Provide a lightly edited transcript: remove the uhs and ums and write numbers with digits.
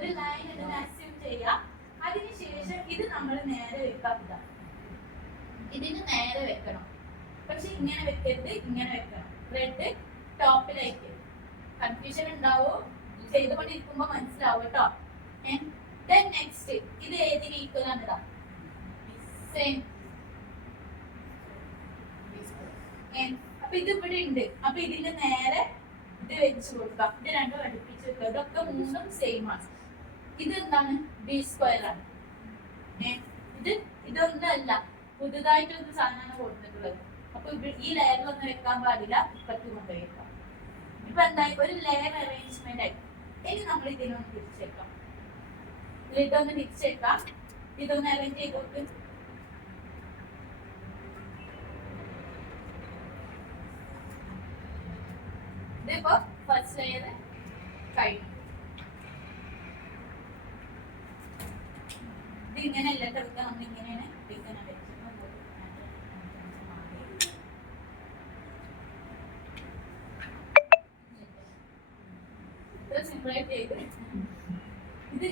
ഒരു ലൈൻ ഇതിനെ അസ്യൂം ചെയ്യാം. അതിനുശേഷം ഇത് നമ്മൾ നേരെ വെക്കാം. ഇതിന് നേരെ വെക്കണം, പക്ഷെ ഇങ്ങനെ വെക്കരുത്, ഇങ്ങനെ വെക്കണം. ത്രെഡ് ടോപ്പിലേക്ക്. കൺഫ്യൂഷൻ ഉണ്ടാവോ? ചെയ്തുകൊണ്ടിരിക്കുമ്പോ മനസ്സിലാവും കേട്ടോ. നെക്സ്റ്റ് ഇത് ഏതിന് ഈക്വൽ ആണ്? സെയിം. അപ്പൊ ഇത് ഇവിടെ ഉണ്ട്. അപ്പൊ ഇതിന് നേരെ ഇത് വെച്ച് കൊടുക്കാം. ഇത് രണ്ടും അടുപ്പിച്ച് വെക്കുക. ഇതൊക്കെ മൂന്നും സെയിം ആണ്. ഇത് എന്താണ്? ബി സ്ക്വയർ ആണ്. ഇതൊന്നല്ല, പുതുതായിട്ടൊരു സാധനമാണ് കൊടുത്തിട്ടുള്ളത്. അപ്പൊ ഈ ലെയറിലൊന്നും വെക്കാൻ പാടില്ല, ഇപ്പത്തും കൊണ്ട് വെക്കാം. ഇപ്പൊ എന്തായി? ഒരു ലെയർ അറേഞ്ച്മെന്റ് ആയി. ഇനി നമ്മൾ ഇതിനൊന്ന് തിരിച്ചേക്കാം. ഇതൊന്ന് തിരിച്ചേക്കാം. ഇതൊന്ന് അറേഞ്ച് ചെയ്ത് കൊടുക്കും. ഇതിപ്പോ ഫസ്റ്റ് ലെയർ കഴിഞ്ഞു. ഇത് ഇങ്ങനെയല്ല എടുക്കുക, നമ്മൾ ഇങ്ങനെയാണ് ഇങ്ങനെ വെച്ചത്. സിമ്പിളായിട്ട് ചെയ്ത് ഇത്